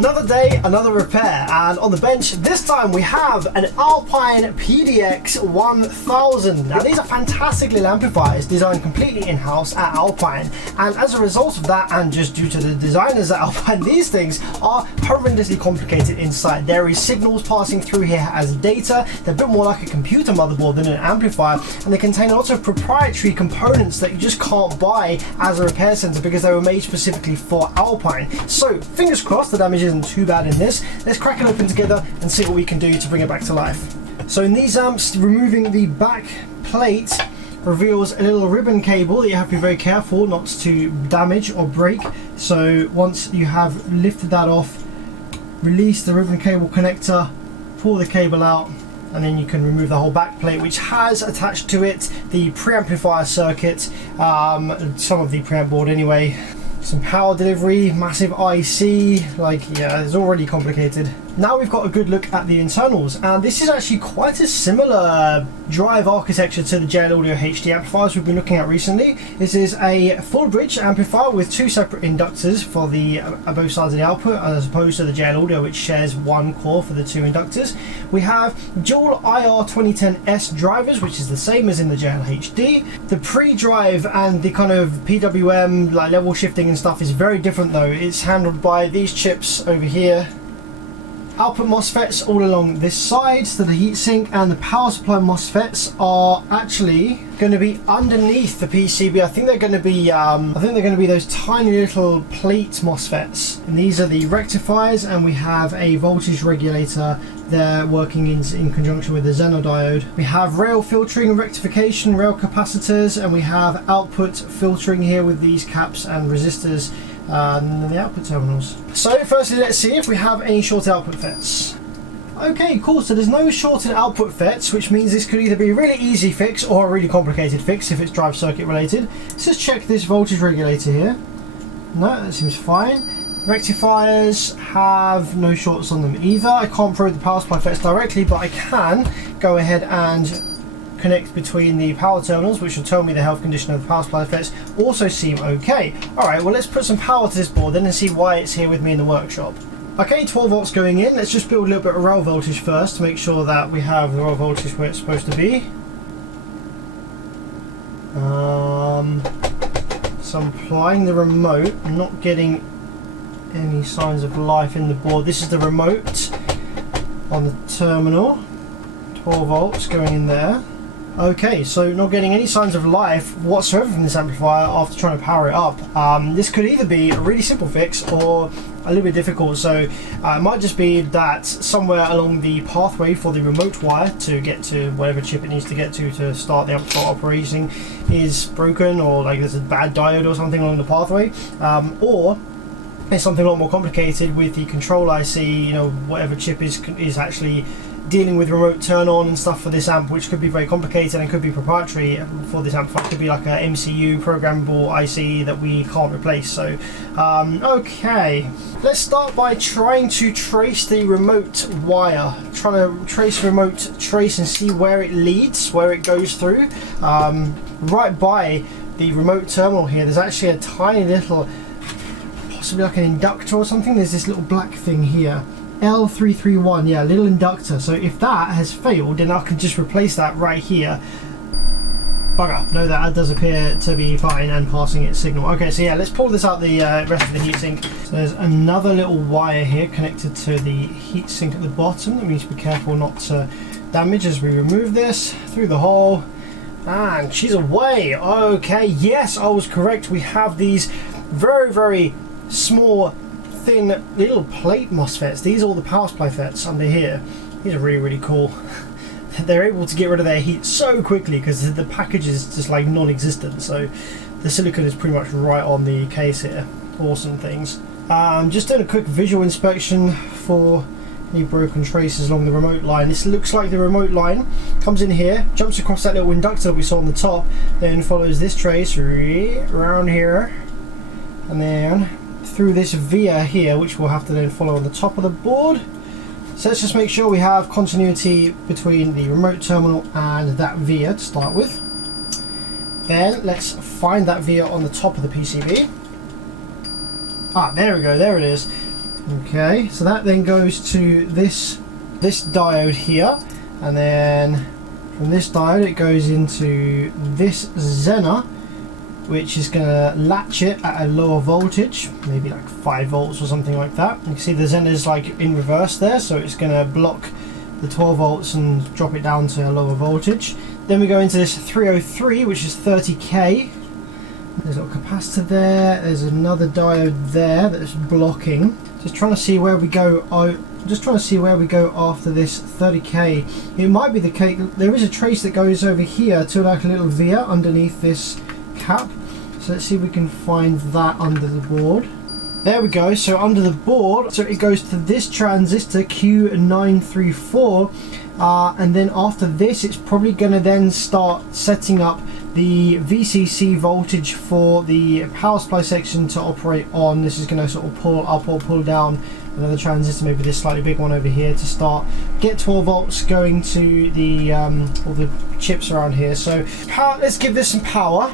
Another day, another repair, and on the bench this time we have an Alpine PDX1000. Now these are fantastic little amplifiers designed completely in-house at Alpine, and as a result of that, and just due to the designers at Alpine, these things are horrendously complicated inside. There is signals passing through here as data. They're a bit more like a computer motherboard than an amplifier, and they contain lots of proprietary components that you just can't buy as a repair center because they were made specifically for Alpine. So fingers crossed the damage isn't too bad in this. Let's crack it open together and see what we can do to bring it back to life. So in these amps, removing the back plate reveals a little ribbon cable that you have to be very careful not to damage or break. So once you have lifted that off, release the ribbon cable connector, pull the cable out, and then you can remove the whole back plate, which has attached to it the preamplifier circuit, some of the preamp board anyway, some power delivery, massive IC, yeah, it's already complicated. Now we've got a good look at the internals, and this is actually quite a similar drive architecture to the JL Audio HD amplifiers we've been looking at recently. This is a full bridge amplifier with two separate inductors for the both sides of the output, as opposed to the JL Audio, which shares one core for the two inductors. We have dual IR 2010S drivers, which is the same as in the JL HD. The pre-drive and the kind of PWM like level shifting and stuff is very different though. It's handled by these chips over here. Output MOSFETs all along this side to the heatsink, and the power supply MOSFETs are actually going to be underneath the PCB. I think they're going to be those tiny little plate MOSFETs. And these are the rectifiers, and we have a voltage regulator there working in conjunction with the Xeno diode. We have rail filtering and rectification, rail capacitors, and we have output filtering here with these caps and resistors. And the output terminals. So firstly, let's see if we have any shorted output FETs. Okay, cool, so there's no shorted output FETs, which means this could either be a really easy fix or a really complicated fix if it's drive circuit related. Let's just check this voltage regulator here. No, that seems fine. Rectifiers have no shorts on them either. I can't probe the power supply FETs directly, but I can go ahead and connect between the power terminals, which will tell me the health condition of the power supply FETs also seem okay. Alright, well let's put some power to this board then and see why it's here with me in the workshop. Okay, 12 volts going in. Let's just build a little bit of rail voltage first to make sure that we have the rail voltage where it's supposed to be. So I'm applying the remote. I'm not getting any signs of life in the board. This is the remote on the terminal. 12 volts going in there. Okay, so not getting any signs of life whatsoever from this amplifier after trying to power it up. This could either be a really simple fix or a little bit difficult, so it might just be that somewhere along the pathway for the remote wire to get to whatever chip it needs to get to start the amplifier operating is broken, or like there's a bad diode or something along the pathway, or it's something a lot more complicated with the control IC, you know, whatever chip is actually dealing with remote turn on and stuff for this amp, which could be very complicated and could be proprietary for this amplifier. It could be like a MCU programmable IC that we can't replace. So okay, let's start by trying to trace the remote wire, trying to trace remote trace and see where it leads, where it goes through. Right by the remote terminal here, there's actually a tiny little, possibly like an inductor or something. There's this little black thing here, L331, yeah, little inductor. So if that has failed, then I can just replace that right here. Bugger, no, that does appear to be fine and passing its signal. Okay, so yeah, let's pull this out the rest of the heatsink. So there's another little wire here connected to the heatsink at the bottom that we need to be careful not to damage as we remove this through the hole. And she's away. Okay, yes, I was correct. We have these very, very small, thin little plate MOSFETs. These are all the power supply FETs under here. These are really, really cool. They're able to get rid of their heat so quickly because the package is just like non-existent. So the silicon is pretty much right on the case here. Awesome things. Just doing a quick visual inspection for any broken traces along the remote line. This looks like the remote line comes in here, jumps across that little inductor that we saw on the top, then follows this trace around here, and then through this via here, which we'll have to then follow on the top of the board. So let's just make sure we have continuity between the remote terminal and that via to start with. Then let's find that via on the top of the PCB. Ah, there we go, there it is. Okay, so that then goes to this diode here, and then from this diode it goes into this Zener, which is going to latch it at a lower voltage, maybe like 5 volts or something like that. You can see the Zener is like in reverse there, so it's going to block the 12 volts and drop it down to a lower voltage. Then we go into this 303, which is 30k. There's a little capacitor there. There's another diode there that's blocking. Just trying to see where we go. Just trying to see where we go after this 30k. It might be the case. There is a trace that goes over here to like a little via underneath this cap. So let's see if we can find that under the board. There we go. So under the board, so it goes to this transistor Q934, and then after this, it's probably going to then start setting up the VCC voltage for the power supply section to operate on. This is going to sort of pull up or pull down another transistor, maybe this slightly big one over here, to start get 12 volts going to the all the chips around here. So power, let's give this some power.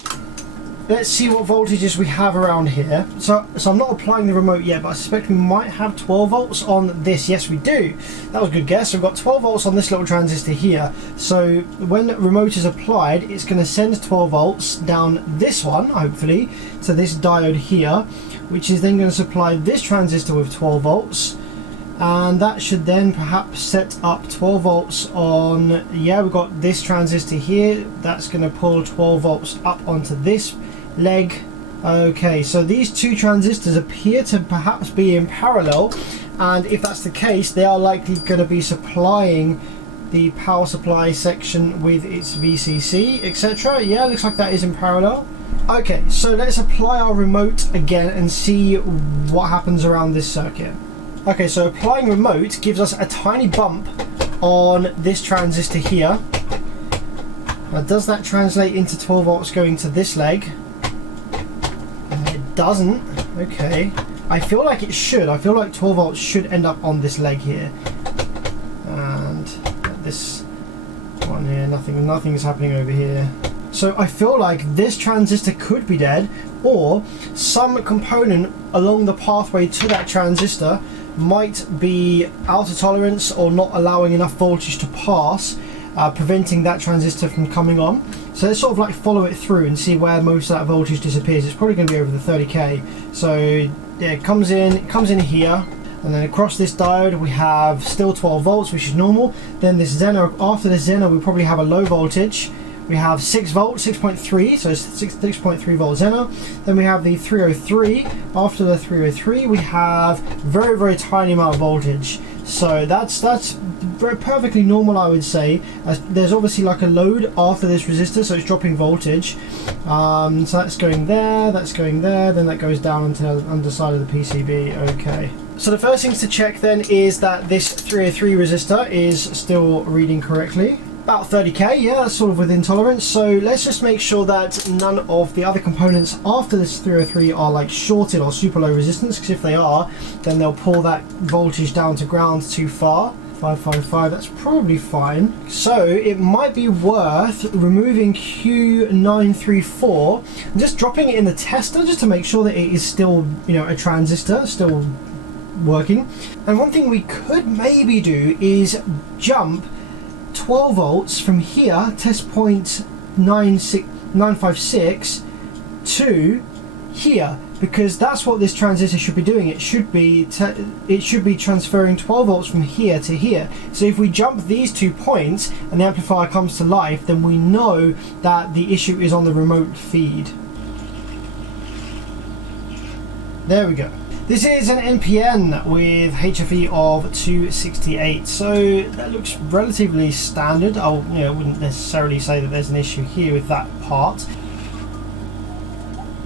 Let's see what voltages we have around here. So I'm not applying the remote yet, but I suspect we might have 12 volts on this. Yes, we do. That was a good guess. So we've got 12 volts on this little transistor here. So when the remote is applied, it's going to send 12 volts down this one, hopefully, to this diode here, which is then going to supply this transistor with 12 volts. And that should then perhaps set up 12 volts on, yeah, we've got this transistor here. That's going to pull 12 volts up onto this leg. Okay, so these two transistors appear to perhaps be in parallel, and if that's the case, they are likely going to be supplying the power supply section with its VCC, etc. Yeah, looks like that is in parallel. Okay, so let's apply our remote again and see what happens around this circuit. Okay, so applying remote gives us a tiny bump on this transistor here. Now, does that translate into 12 volts going to this leg? It doesn't. Okay. I feel like it should. I feel like 12 volts should end up on this leg here. And this one here, nothing's happening over here. So I feel like this transistor could be dead, or some component along the pathway to that transistor might be out of tolerance or not allowing enough voltage to pass, preventing that transistor from coming on. So let's sort of like follow it through and see where most of that voltage disappears. It's probably going to be over the 30k. So yeah, it comes in here, and then across this diode we have still 12 volts, which is normal. Then this Zener, after the Zener, we probably have a low voltage. We have 6 volts, 6.3, so 6.3 volt Zener. Then we have the 303. After the 303, we have very, very tiny amount of voltage. So that's very perfectly normal, I would say. There's obviously like a load after this resistor, so it's dropping voltage. So that's going there, then that goes down until the underside of the PCB. Okay. So the first things to check then is that this 303 resistor is still reading correctly. About 30k, yeah, that's sort of within tolerance. So let's just make sure that none of the other components after this 303 are like shorted or super low resistance, because if they are, then they'll pull that voltage down to ground too far. 555, that's probably fine. So it might be worth removing Q934 and just dropping it in the tester just to make sure that it is still, you know, a transistor, still working. And one thing we could maybe do is jump 12 volts from here, test point 956, to here, because that's what this transistor should be doing. It should be transferring 12 volts from here to here. So if we jump these 2 points and the amplifier comes to life, then we know that the issue is on the remote feed. There we go. This is an NPN with HFE of 268, so that looks relatively standard. I wouldn't necessarily say that there's an issue here with that part.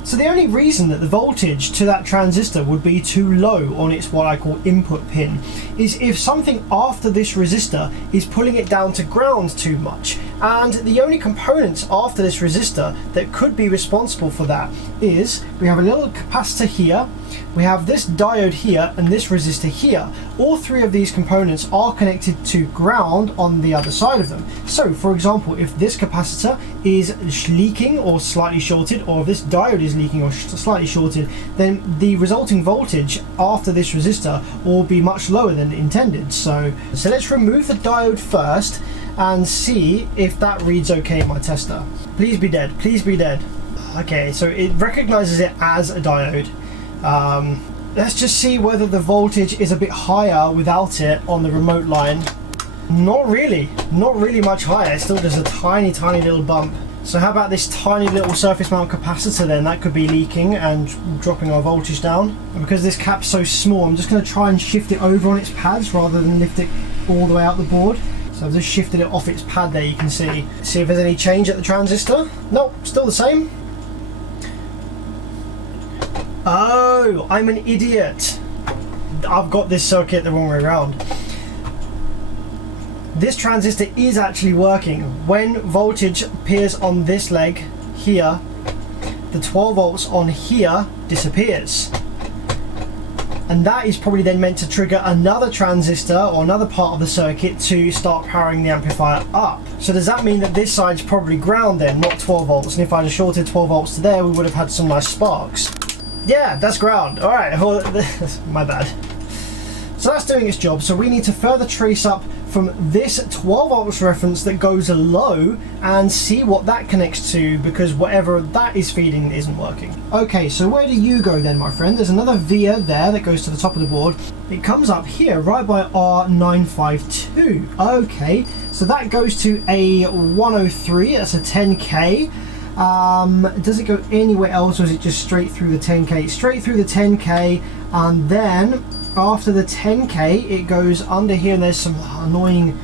So the only reason that the voltage to that transistor would be too low on its what I call input pin is if something after this resistor is pulling it down to ground too much. And the only components after this resistor that could be responsible for that is we have a little capacitor here, we have this diode here, and this resistor here. All three of these components are connected to ground on the other side of them. So for example, if this capacitor is leaking or slightly shorted, or if this diode is leaking or slightly shorted, then the resulting voltage after this resistor will be much lower than intended. So let's remove the diode first and see if that reads okay in my tester. Please be dead, please be dead. Okay, so it recognizes it as a diode. Let's just see whether the voltage is a bit higher without it on the remote line. Not really much higher. It still does a tiny little bump. So how about this tiny little surface mount capacitor then? That could be leaking and dropping our voltage down. And because this cap's so small, I'm just going to try and shift it over on its pads rather than lift it all the way out the board. So I've just shifted it off its pad there, you can see. See if there's any change at the transistor. Nope, still the same. Oh, I'm an idiot. I've got this circuit the wrong way around. This transistor is actually working. When voltage appears on this leg here, the 12 volts on here disappears. And that is probably then meant to trigger another transistor or another part of the circuit to start powering the amplifier up. So does that mean that this side's probably ground then, not 12 volts? And if I'd have shorted 12 volts to there, we would have had some nice sparks. Yeah, that's ground. All right, my bad. So that's doing its job. So we need to further trace up from this 12 volts reference that goes low and see what that connects to, because whatever that is feeding isn't working. Okay, so where do you go then, my friend? There's another via there that goes to the top of the board. It comes up here right by R952. Okay, so that goes to a 103. That's a 10K. Does it go anywhere else, or is it just straight through the 10K? Straight through the 10K, and then after the 10K it goes under here, and there's some annoying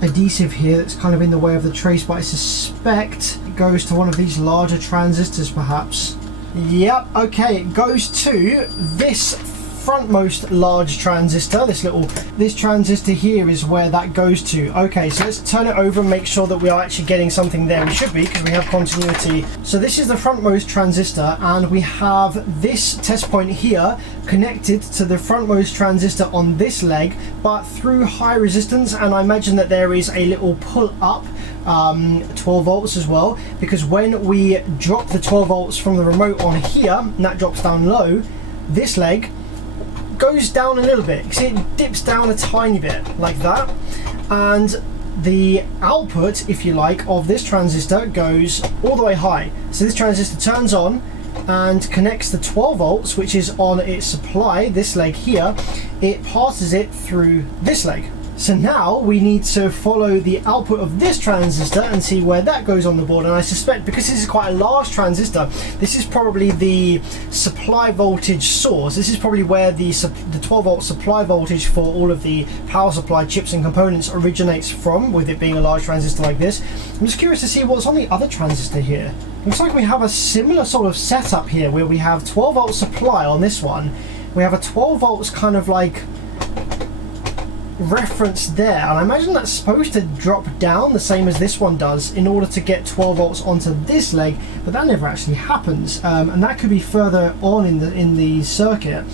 adhesive here that's kind of in the way of the trace, but I suspect it goes to one of these larger transistors perhaps. Yep, okay, it goes to this frontmost large transistor. This transistor here is where that goes to. Okay, so let's turn it over and make sure that we are actually getting something there. We should be, because we have continuity. So this is the frontmost transistor, and we have this test point here connected to the frontmost transistor on this leg, but through high resistance, and I imagine that there is a little pull up 12 volts as well, because when we drop the 12 volts from the remote on here and that drops down low, this leg goes down a little bit. See, it dips down a tiny bit like that, and the output, if you like, of this transistor goes all the way high. So this transistor turns on and connects the 12 volts, which is on its supply, this leg here. It passes it through this leg. So now we need to follow the output of this transistor and see where that goes on the board. And I suspect, because this is quite a large transistor, this is probably the supply voltage source. This is probably where the 12 volt supply voltage for all of the power supply chips and components originates from, with it being a large transistor like this. I'm just curious to see what's on the other transistor here. Looks like we have a similar sort of setup here, where we have 12 volt supply on this one. We have a 12 volts kind of like reference there, and I imagine that's supposed to drop down the same as this one does in order to get 12 volts onto this leg, but that never actually happens, and that could be further on in the circuit,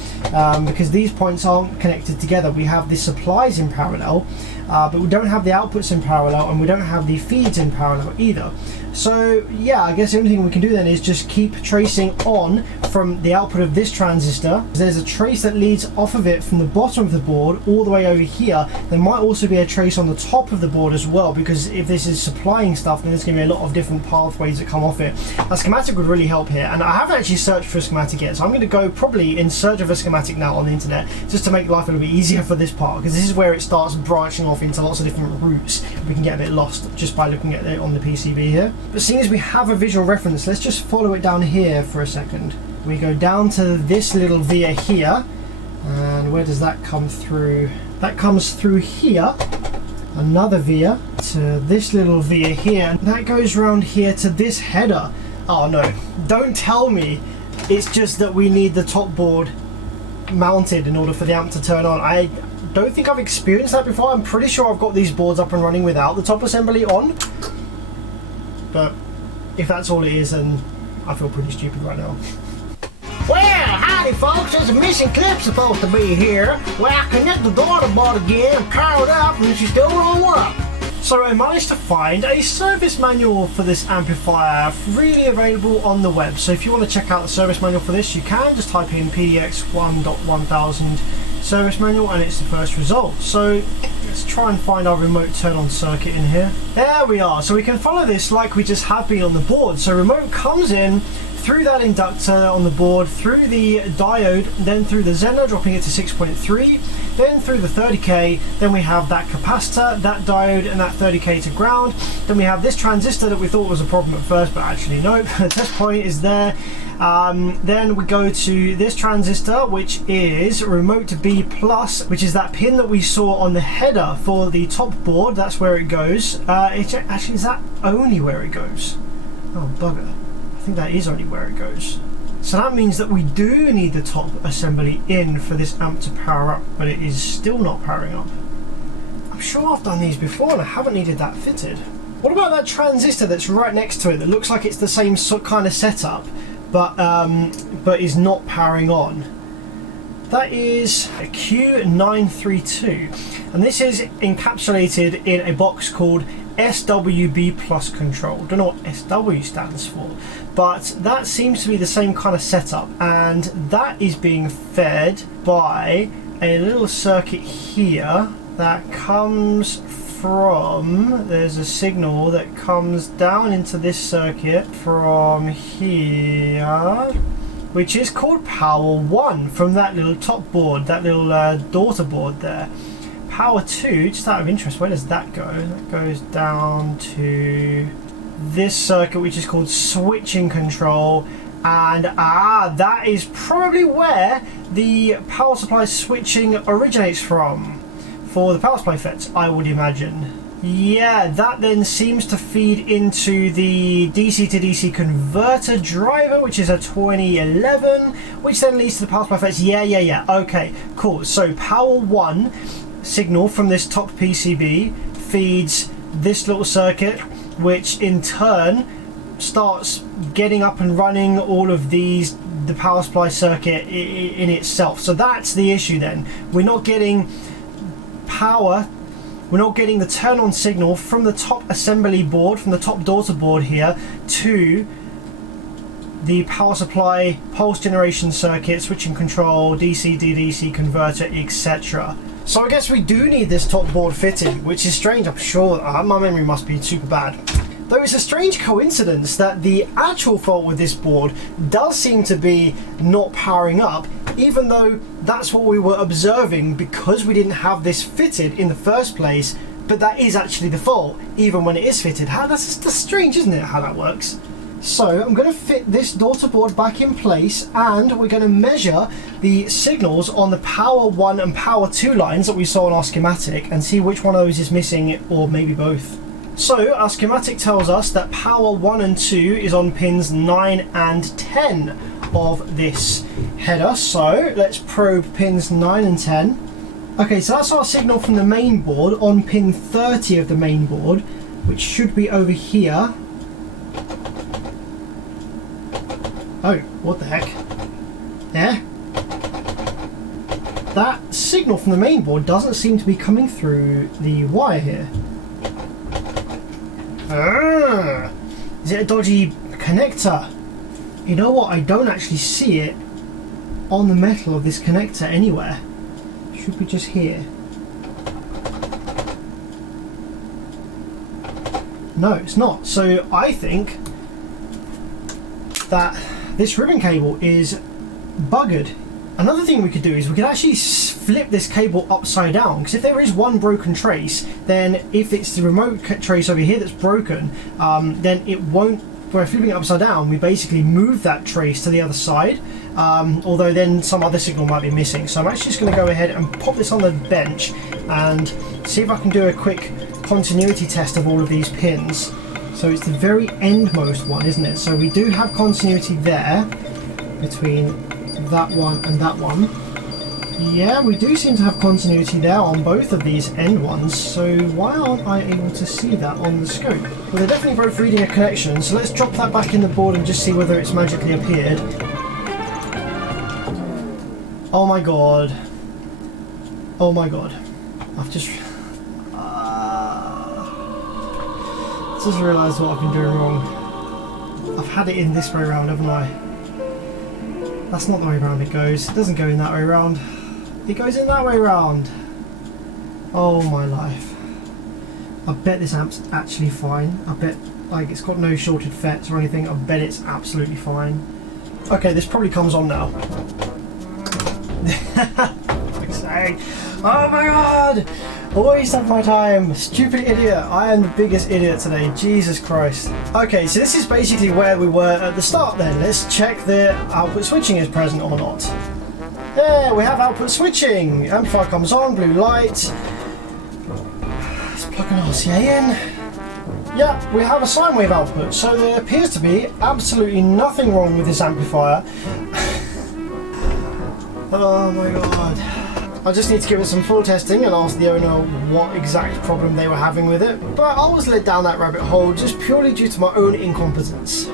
because these points aren't connected together. We have the supplies in parallel, but we don't have the outputs in parallel, and we don't have the feeds in parallel either. So yeah, I guess the only thing we can do then is just keep tracing on from the output of this transistor. There's a trace that leads off of it from the bottom of the board all the way over here. There might also be a trace on the top of the board as well, because if this is supplying stuff, then there's going to be a lot of different pathways that come off it. A schematic would really help here, and I haven't actually searched for a schematic yet, so I'm going to go probably in search of a schematic now on the internet, just to make life a little bit easier for this part, because this is where it starts branching off into lots of different routes. We can get a bit lost just by looking at it on the PCB here. But seeing as we have a visual reference, let's just follow it down here for a second. We go down to this little via here, and where does that come through? That comes through here, another via to this little via here, and that goes around here to this header. Oh no, don't tell me it's just that we need the top board mounted in order for the amp to turn on. I don't think I've experienced that before. I'm pretty sure I've got these boards up and running without the top assembly on. but if that's all it is, then I feel pretty stupid right now. Well, howdy folks, there's a missing clip supposed to be here. Well, I connect the daughter board again, power it up, and she still won't work. So I managed to find a service manual for this amplifier freely available on the web. So if you want to check out the service manual for this, you can just type in PDX1000 service manual and it's the first result. So let's try and find our remote turn on circuit in here. There we are. So we can follow this like we just have been on the board. So remote comes in through that inductor on the board, through the diode, then through the Zener, dropping it to 6.3, then through the 30k, then we have that capacitor, that diode, and that 30k to ground. Then we have this transistor that we thought was a problem at first, but actually no, the test point is there. Then we go to this transistor, which is remote to B+, which is that pin that we saw on the header for the top board. That's where it goes. Actually, is that only where it goes? Oh, bugger. I think that is only where it goes. So that means that we do need the top assembly in for this amp to power up, but it is still not powering up. I'm sure I've done these before and I haven't needed that fitted. What about that transistor that's right next to it that looks like it's the same kind of setup, but is not powering on? That is a Q932, and this is encapsulated in a box called SWB Plus Control. Don't know what SW stands for, but that seems to be the same kind of setup, and that is being fed by a little circuit here that comes from, there's a signal that comes down into this circuit from here, which is called Power 1 from that little top board, that little daughter board there. Power 2, just out of interest, where does that go? That goes down to this circuit, which is called switching control, and that is probably where the power supply switching originates from for the power supply FETs, I would imagine. Yeah, that then seems to feed into the DC to DC converter driver, which is a 2011, which then leads to the power supply FETs. Yeah, okay, cool. So Power 1 signal from this top PCB feeds this little circuit, which in turn starts getting up and running all of these, the power supply circuit in itself. So that's the issue then. We're not getting power, we're not getting the turn on signal from the top assembly board, from the top daughter board here, to the power supply pulse generation circuit, switching control, DC to DC converter, etc. So I guess we do need this top board fitted, which is strange. I'm sure my memory must be super bad. Though it's a strange coincidence that the actual fault with this board does seem to be not powering up, even though that's what we were observing because we didn't have this fitted in the first place, but that is actually the fault, even when it is fitted. That's strange, isn't it, how that works? So I'm going to fit this daughter board back in place, and we're going to measure the signals on the Power 1 and Power 2 lines that we saw in our schematic and see which one of those is missing, or maybe both. So our schematic tells us that Power 1 and 2 is on pins 9 and 10 of this header. So let's probe pins 9 and 10. Okay, so that's our signal from the main board on pin 30 of the main board, which should be over here. Oh, what the heck? Yeah? That signal from the main board doesn't seem to be coming through the wire here. Is it a dodgy connector? You know what, I don't actually see it on the metal of this connector anywhere. Should be just here. No, it's not. So I think that this ribbon cable is buggered. Another thing we could do is we could actually flip this cable upside down, because if there is one broken trace, then if it's the remote trace over here that's broken, then it won't, by flipping it upside down, we basically move that trace to the other side, although then some other signal might be missing. So I'm actually just going to go ahead and pop this on the bench and see if I can do a quick continuity test of all of these pins. So it's the very endmost one, isn't it? So we do have continuity there between that one and that one. Yeah, we do seem to have continuity there on both of these end ones, so why aren't I able to see that on the scope? Well, they're definitely both reading a connection, so let's drop that back in the board and just see whether it's magically appeared. Oh my god. Oh my god. I've just realised what I've been doing wrong. I've had it in this way around, haven't I? That's not the way around it goes. It doesn't go in that way around. It goes in that way round. Oh my life. I bet this amp's actually fine. I bet, like, it's got no shorted FETs or anything. I bet it's absolutely fine. Okay, this probably comes on now. Oh my god! Always have my time. Stupid idiot. I am the biggest idiot today. Jesus Christ. Okay, so this is basically where we were at the start then. Let's check the output switching is present or not. There, we have output switching. Amplifier comes on, blue light. Let's plug an RCA in. Yeah, we have a sine wave output, so there appears to be absolutely nothing wrong with this amplifier. Oh my god. I just need to give it some full testing and ask the owner what exact problem they were having with it, but I was led down that rabbit hole just purely due to my own incompetence.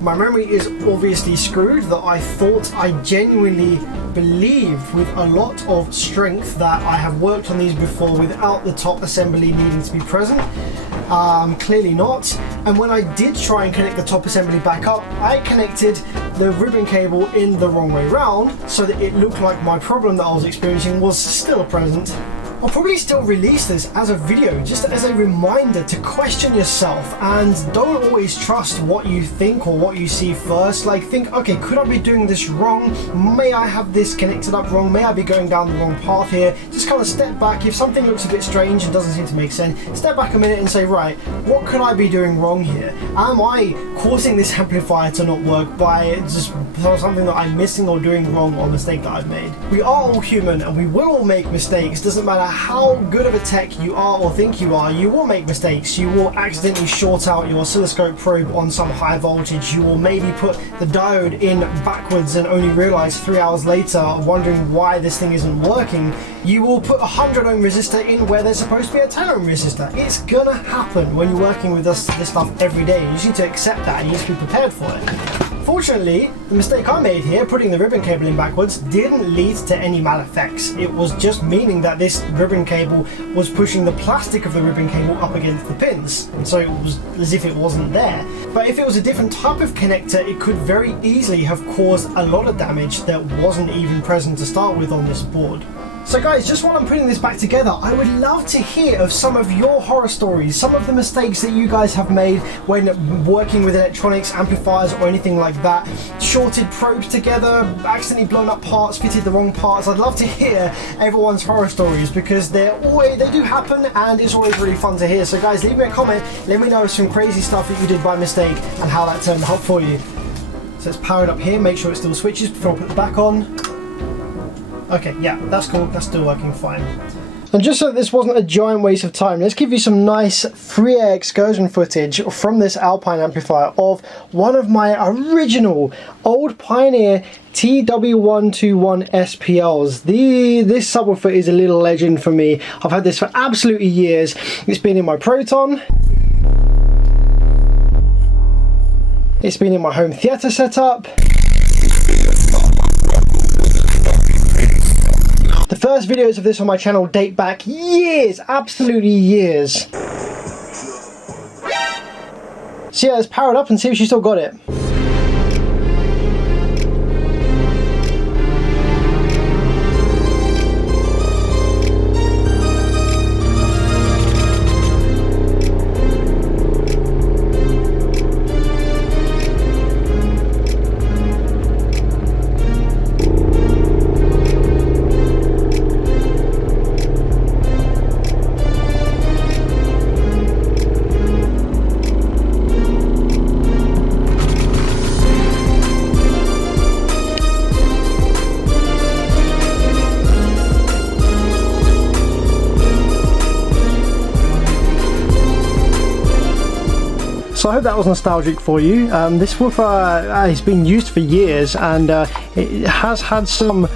My memory is obviously screwed, that I thought I genuinely believed with a lot of strength that I have worked on these before without the top assembly needing to be present. Clearly not. And when I did try and connect the top assembly back up, I connected the ribbon cable in the wrong way round so that it looked like my problem that I was experiencing was still present. I'll probably still release this as a video, just as a reminder to question yourself and don't always trust what you think or what you see first. Like, think, okay, could I be doing this wrong? May I have this connected up wrong? May I be going down the wrong path here? Just kind of step back. If something looks a bit strange and doesn't seem to make sense, step back a minute and say, right, what could I be doing wrong here? Am I causing this amplifier to not work by just something that I'm missing or doing wrong or a mistake that I've made? We are all human and we will all make mistakes. Doesn't matter how good of a tech you are or think you are, you will make mistakes. You will accidentally short out your oscilloscope probe on some high voltage. You will maybe put the diode in backwards and only realize 3 hours later wondering why this thing isn't working. You will put a 100 ohm resistor in where there's supposed to be a 10 ohm resistor. It's gonna happen when you're working with this stuff every day. You just need to accept that and you need to be prepared for it. Fortunately, the mistake I made here, putting the ribbon cable in backwards, didn't lead to any maleffects. It was just meaning that this ribbon cable was pushing the plastic of the ribbon cable up against the pins, and so it was as if it wasn't there. But if it was a different type of connector, it could very easily have caused a lot of damage that wasn't even present to start with on this board. So guys, just while I'm putting this back together, I would love to hear of some of your horror stories, some of the mistakes that you guys have made when working with electronics, amplifiers or anything like that. Shorted probes together, accidentally blown up parts, fitted the wrong parts. I'd love to hear everyone's horror stories because they do happen and it's always really fun to hear. So guys, leave me a comment, let me know some crazy stuff that you did by mistake and how that turned out for you. So it's powered up here, make sure it still switches before I put it back on. Okay, yeah, that's cool, that's still working fine. And just so that this wasn't a giant waste of time, let's give you some nice free air excursion footage from this Alpine amplifier of one of my original old Pioneer TW121 SPLs. This subwoofer is a little legend for me. I've had this for absolutely years. It's been in my Proton. It's been in my home theatre setup. The first videos of this on my channel date back years, absolutely years. So yeah, let's power it up and see if she still got it. So I hope that was nostalgic for you. This woofer has been used for years and it has had some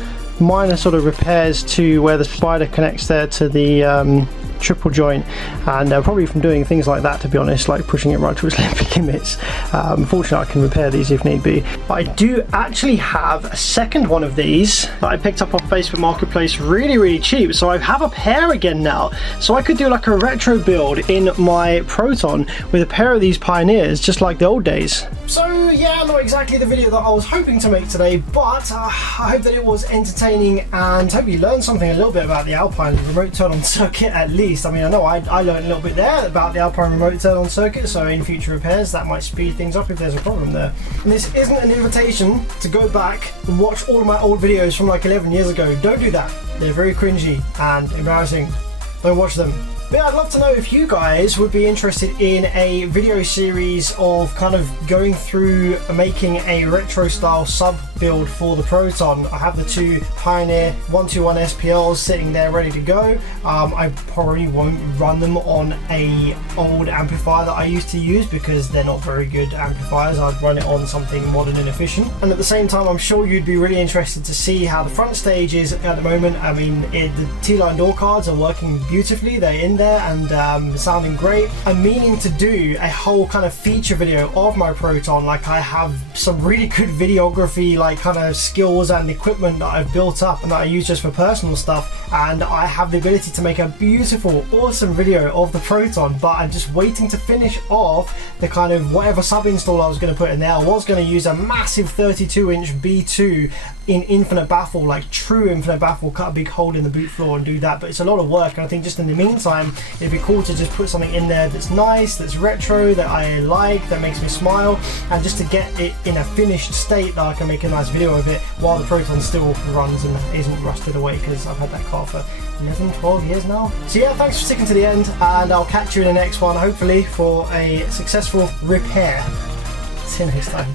minor sort of repairs to where the spider connects there to the triple joint, and probably from doing things like that, to be honest, like pushing it right to its limits. Fortunately, I can repair these if need be. But I do actually have a second one of these that I picked up off Facebook Marketplace really cheap, so I have a pair again now, so I could do like a retro build in my Proton with a pair of these Pioneers, just like the old days. So yeah, not exactly the video that I was hoping to make today, but I hope that it was entertaining and hope you learned something a little bit about the Alpine remote turn-on circuit at least. I mean, I know I learned a little bit there about the Alpine remote turn-on circuit, so in future repairs that might speed things up if there's a problem there. And this isn't an invitation to go back and watch all of my old videos from like 11 years ago. Don't do that. They're very cringy and embarrassing. Don't watch them. But yeah, I'd love to know if you guys would be interested in a video series of kind of going through making a retro style sub build for the Proton. I have the two Pioneer 121 SPLs sitting there ready to go. I probably won't run them on a old amplifier that I used to use because they're not very good amplifiers. I'd run it on something modern and efficient. And at the same time, I'm sure you'd be really interested to see how the front stage is at the moment. I mean, the T-line door cards are working beautifully. They're in there and sounding great. I'm meaning to do a whole kind of feature video of my Proton. Like, I have some really good videography, like kind of skills and equipment that I've built up and that I use just for personal stuff, and I have the ability to make a beautiful, awesome video of the Proton, but I'm just waiting to finish off the kind of whatever sub install I was going to put in there. I was going to use a massive 32-inch B2 in infinite baffle, like true infinite baffle, cut a big hole in the boot floor and do that, but it's a lot of work, and I think just in the meantime it'd be cool to just put something in there that's nice, that's retro, that I like, that makes me smile, and just to get it in a finished state that I can make a nice video of it while the Proton still runs and isn't rusted away, because I've had that car for 11-12 years now. So yeah, thanks for sticking to the end, and I'll catch you in the next one, hopefully for a successful repair. See you next time.